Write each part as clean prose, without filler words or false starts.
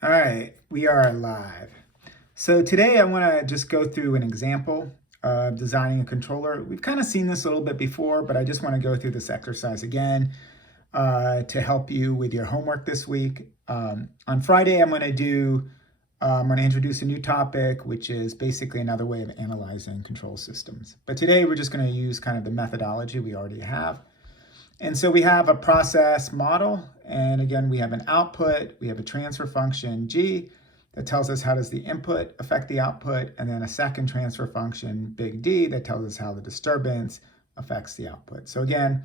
All right, we are live. So today I want to just go through an example of designing a controller. We've kind of seen this a little bit before, but I just want to go through this exercise again to help you with your homework this week. On Friday, I'm going to introduce a new topic, which is basically another way of analyzing control systems. But today we're just going to use kind of the methodology we already have. And so we have a process model, and again, we have an output, we have a transfer function G that tells us how does the input affect the output, and then a second transfer function, big D, that tells us how the disturbance affects the output. So again,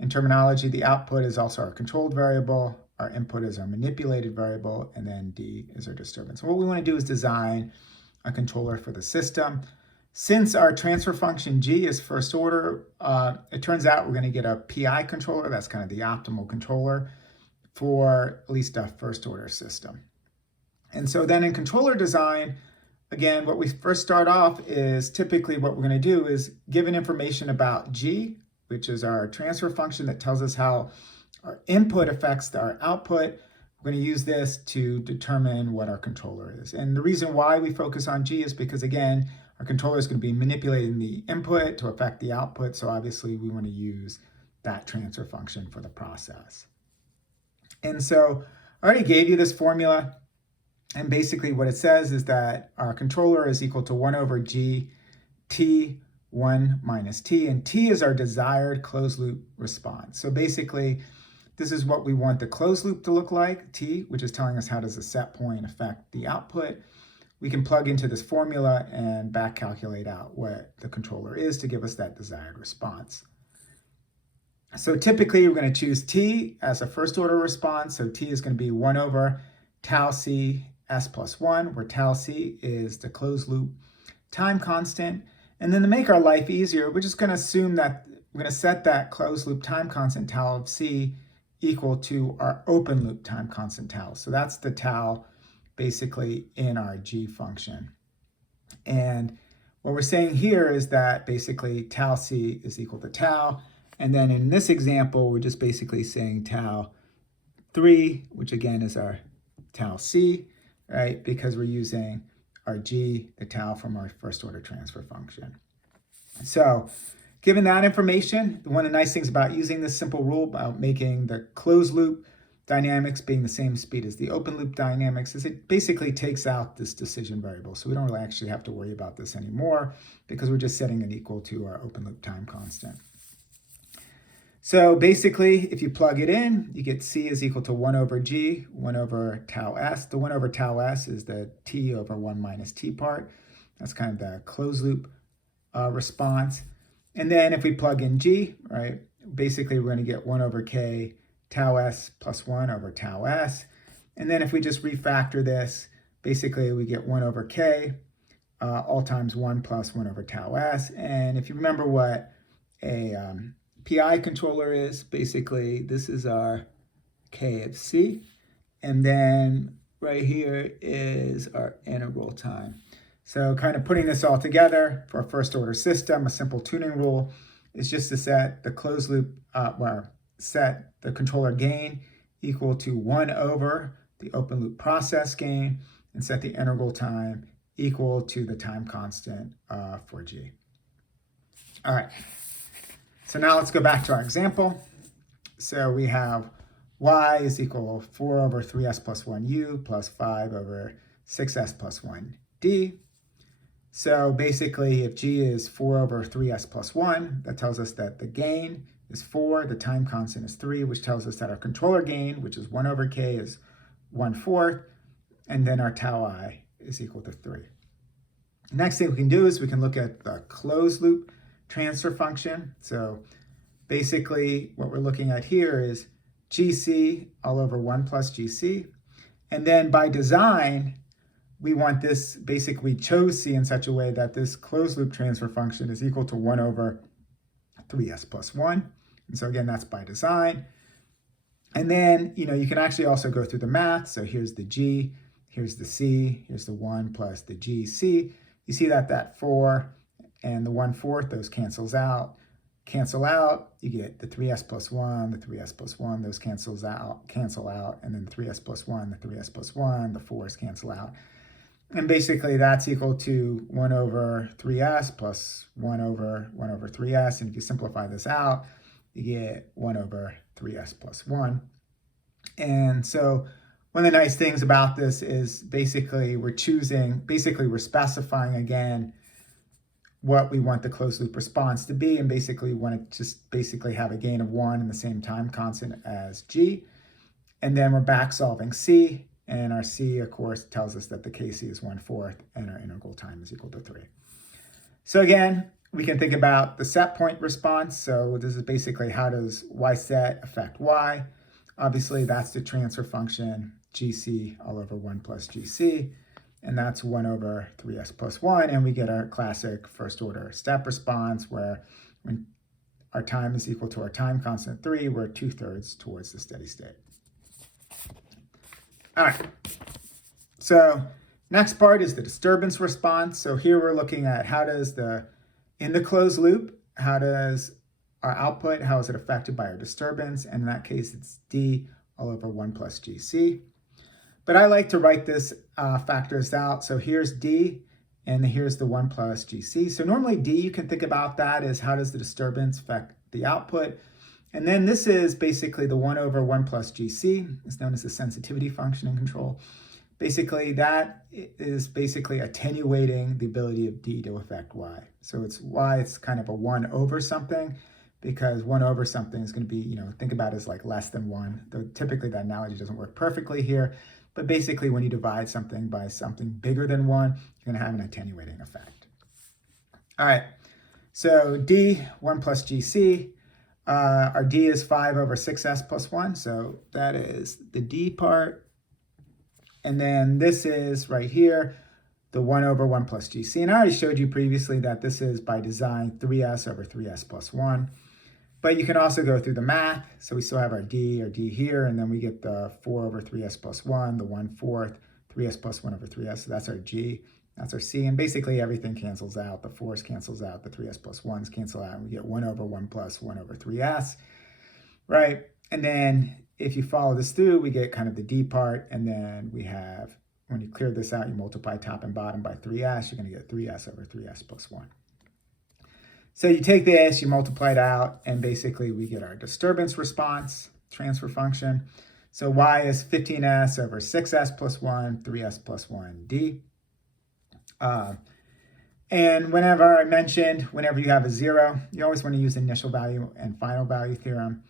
in terminology, the output is also our controlled variable, our input is our manipulated variable, and then D is our disturbance. So what we want to do is design a controller for the system. Since our transfer function G is first order, it turns out we're going to get a PI controller. That's kind of the optimal controller for at least a first order system. And so then in controller design, again, what we first start off is typically what we're going to do is given information about G, which is our transfer function that tells us how our input affects our output. We're going to use this to determine what our controller is. And the reason why we focus on G is because, again, our controller is going to be manipulating the input to affect the output. So obviously we want to use that transfer function for the process. And so I already gave you this formula. And basically what it says is that our controller is equal to 1 over G T 1 minus T. And T is our desired closed loop response. So basically, this is what we want the closed loop to look like, T, which is telling us how does the set point affect the output. We can plug into this formula and back calculate out what the controller is to give us that desired response. So typically we're going to choose T as a first order response. So T is going to be 1 over tau C S plus 1, where tau C is the closed loop time constant. And then to make our life easier, we're just going to assume that we're going to set that closed loop time constant tau of C equal to our open loop time constant tau. So that's the tau basically in our G function. And what we're saying here is that basically tau C is equal to tau. And then in this example, we're just basically saying tau 3, which again is our tau C, right? Because we're using our G, the tau from our first order transfer function. So given that information, one of the nice things about using this simple rule about making the closed loop dynamics being the same speed as the open loop dynamics is it basically takes out this decision variable. So we don't really actually have to worry about this anymore because we're just setting it equal to our open loop time constant. So basically, if you plug it in, you get C is equal to 1 over G, 1 over tau S. The 1 over tau S is the T over 1 minus T part. That's kind of the closed loop response. And then if we plug in G, right, basically we're going to get 1 over K tau S plus 1 over tau S. And then if we just refactor this, basically we get 1 over K all times 1 plus 1 over tau S. And if you remember what a PI controller is, basically this is our K of C. And then right here is our integral time. So kind of putting this all together for a first order system, a simple tuning rule is just to set the closed loop, set the controller gain equal to 1 over the open loop process gain and set the integral time equal to the time constant for G. All right, so now let's go back to our example. So we have y is equal 4 over 3s plus 1u plus 5 over 6s plus 1d. So basically, if G is 4 over 3s plus 1, that tells us that the gain is 4, the time constant is 3, which tells us that our controller gain, which is 1 over k, is 1/4, and then our tau I is equal to 3. The next thing we can do is we can look at the closed loop transfer function. So basically, what we're looking at here is GC all over 1 plus GC. And then by design, we want this, basically we chose C in such a way that this closed loop transfer function is equal to 1 over 3s plus 1. And so again, that's by design. And then, you can actually also go through the math. So here's the G, here's the C, here's the 1 plus the GC. You see that 4 and the 1/4, those cancels out. cancel out. You get the 3s plus 1, the 3s plus 1, those cancel out, and then the 3s plus 1, the 3s plus 1, the 4s cancel out. And basically that's equal to 1 over 3s plus 1 over 3s. And if you simplify this out, you get 1 over 3s plus 1. And so one of the nice things about this is basically we're specifying again what we want the closed loop response to be, and basically want to just have a gain of 1 in the same time constant as g. And then we're back solving c, and our c, of course, tells us that the kc is 1/4, and our integral time is equal to 3. So again, we can think about the set point response. So this is basically how does y set affect y. Obviously, that's the transfer function gc all over 1 plus gc. And that's 1 over 3s plus 1. And we get our classic first order step response where when our time is equal to our time constant 3, we're 2/3 towards the steady state. All right. So next part is the disturbance response. So here we're looking at how does in the closed loop, how does our output, how is it affected by our disturbance? And in that case, it's d all over 1 plus gc. But I like to write this factors out. So here's d, and here's the 1 plus gc. So normally d, you can think about that as how does the disturbance affect the output. And then this is basically the 1 over 1 plus gc. It's known as the sensitivity function in control. Basically, that is basically attenuating the ability of d to affect y. So it's kind of a 1 over something, because 1 over something is going to be, think about it as like less than 1. Though typically that analogy doesn't work perfectly here. But basically, when you divide something by something bigger than 1, you're going to have an attenuating effect. All right, so d, 1 plus gc. Our d is 5 over 6s plus 1. So that is the d part. And then this is right here, the 1 over 1 plus gc. And I already showed you previously that this is by design 3s over 3s plus 1. But you can also go through the math. So we still have our d here, and then we get the 4 over 3s plus 1, the 1/4, 3s plus 1 over 3s. So that's our g, that's our c. And basically everything cancels out. The 4s cancels out, the 3s plus 1s cancel out, and we get 1 over 1 plus 1 over 3s, right? And then if you follow this through, we get kind of the d part, and then we have, when you clear this out, you multiply top and bottom by 3s, you're going to get 3s over 3s plus 1. So you take this, you multiply it out, and basically we get our disturbance response transfer function. So y is 15s over 6s plus 1, 3s plus 1 d. And whenever you have a 0, you always want to use the initial value and final value theorem.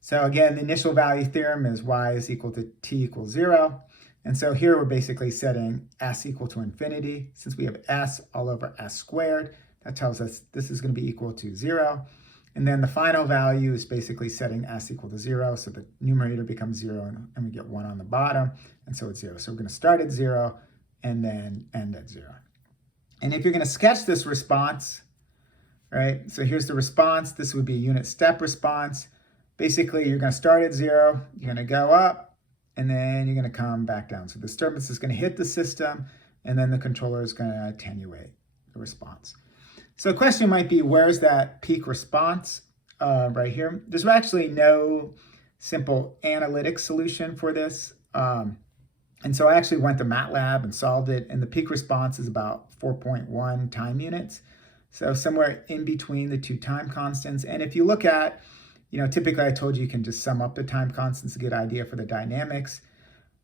So again, the initial value theorem is y is equal to t equals 0. And so here we're basically setting s equal to infinity. Since we have s all over s squared, that tells us this is going to be equal to 0. And then the final value is basically setting s equal to 0. So the numerator becomes 0, and we get 1 on the bottom. And so it's 0. So we're going to start at 0 and then end at 0. And if you're going to sketch this response, right? So here's the response. This would be a unit step response. Basically, you're going to start at 0. You're going to go up, and then you're going to come back down. So the disturbance is going to hit the system, and then the controller is going to attenuate the response. So the question might be, where's that peak response? Right here. There's actually no simple analytic solution for this. And so I actually went to MATLAB and solved it, and the peak response is about 4.1 time units. So somewhere in between the two time constants. And if you look at, typically I told you can just sum up the time constants to get an idea for the dynamics.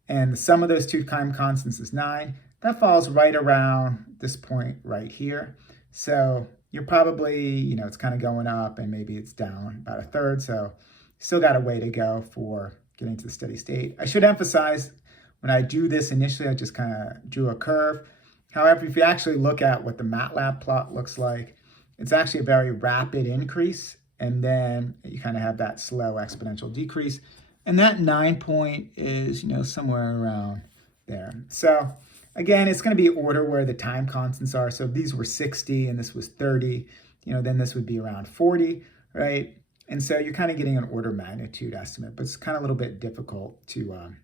And the sum of those two time constants is 9. That falls right around this point right here. So you're probably, it's kind of going up, and maybe it's down about 1/3. So still got a way to go for getting to the steady state. I should emphasize, when I do this initially, I just kind of drew a curve. However, if you actually look at what the MATLAB plot looks like, it's actually a very rapid increase. And then you kind of have that slow exponential decrease. And that 9 point is, somewhere around there. So again, it's going to be order where the time constants are. So if these were 60 and this was 30, then this would be around 40, right? And so you're kind of getting an order magnitude estimate, but it's kind of a little bit difficult to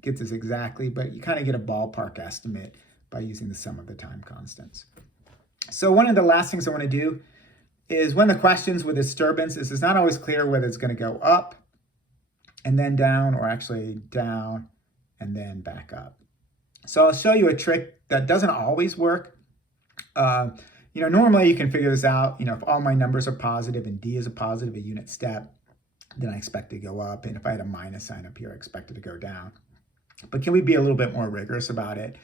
get this exactly, but you kind of get a ballpark estimate by using the sum of the time constants. So one of the last things I want to do is one of the questions with disturbance is it's not always clear whether it's going to go up and then down, or actually down and then back up. So I'll show you a trick that doesn't always work. Normally you can figure this out. If all my numbers are positive and D is a positive, a unit step, then I expect to go up. And if I had a minus sign up here, I expect it to go down. But can we be a little bit more rigorous about it?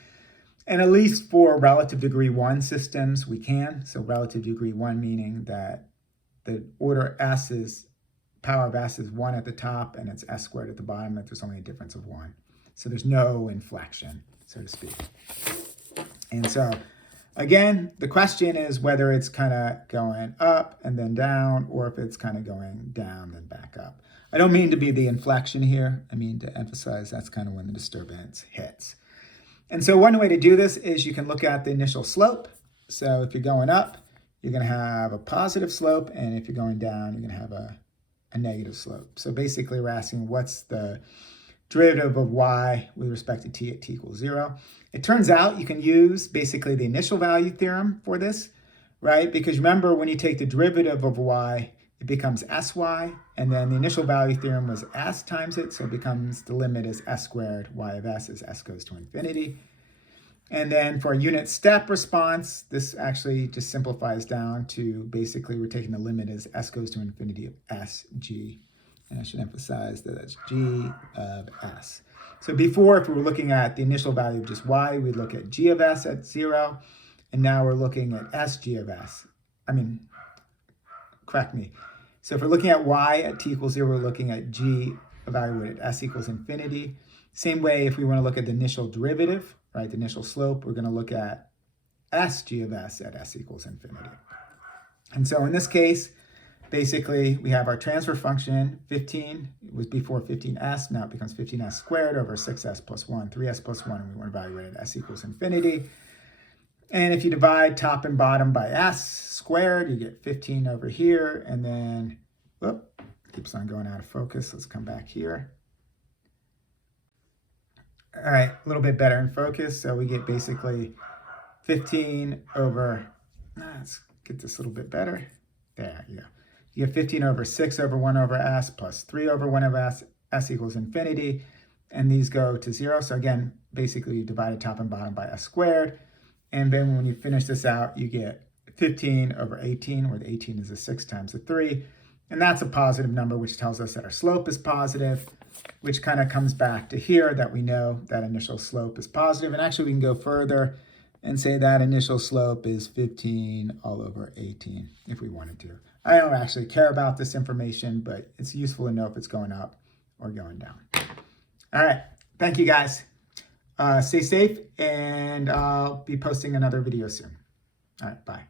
And at least for relative degree 1 systems, we can. So relative degree 1 meaning that the order S is, power of S is 1 at the top and it's S squared at the bottom if there's only a difference of 1. So there's no inflection, so to speak. And so again, the question is whether it's kind of going up and then down, or if it's kind of going down then back up. I don't mean to be the inflection here. I mean to emphasize that's kind of when the disturbance hits. And so one way to do this is you can look at the initial slope. So if you're going up, you're going to have a positive slope, and if you're going down, you're going to have a negative slope. So basically we're asking what's the derivative of y with respect to t at t equals 0. It turns out you can use basically the initial value theorem for this, right? Because remember, when you take the derivative of y, it becomes sy, and then the initial value theorem was s times it, so it becomes the limit is s squared y of s as s goes to infinity. And then for a unit step response, this actually just simplifies down to basically we're taking the limit as s goes to infinity of sg. And I should emphasize that that's g of s. So before, if we were looking at the initial value of just y, we'd look at g of s at 0. And now we're looking at sg of s. Correct me. So if we're looking at y at t equals 0, we're looking at g evaluated at s equals infinity. Same way, if we want to look at the initial derivative, right, the initial slope, we're going to look at sg of s at s equals infinity. And so in this case, basically, we have our transfer function, 15. It was before 15s. Now it becomes 15s squared over 6s plus 1, 3s plus 1, and we want to evaluate at s equals infinity. And if you divide top and bottom by s squared, you get 15 over here. And then, whoop, keeps on going out of focus. Let's come back here. All right, a little bit better in focus. So we get basically 15 over, let's get this a little bit better. There you go. You get 15 over 6 over 1 over s plus 3 over 1 over s equals infinity. And these go to 0. So again, basically you divide top and bottom by s squared. And then when you finish this out, you get 15 over 18, where the 18 is a 6 times the 3. And that's a positive number, which tells us that our slope is positive, which kind of comes back to here that we know that initial slope is positive. And actually we can go further and say that initial slope is 15 all over 18 if we wanted to. I don't actually care about this information, but it's useful to know if it's going up or going down. All right, thank you guys. Stay safe, and I'll be posting another video soon. All right, bye.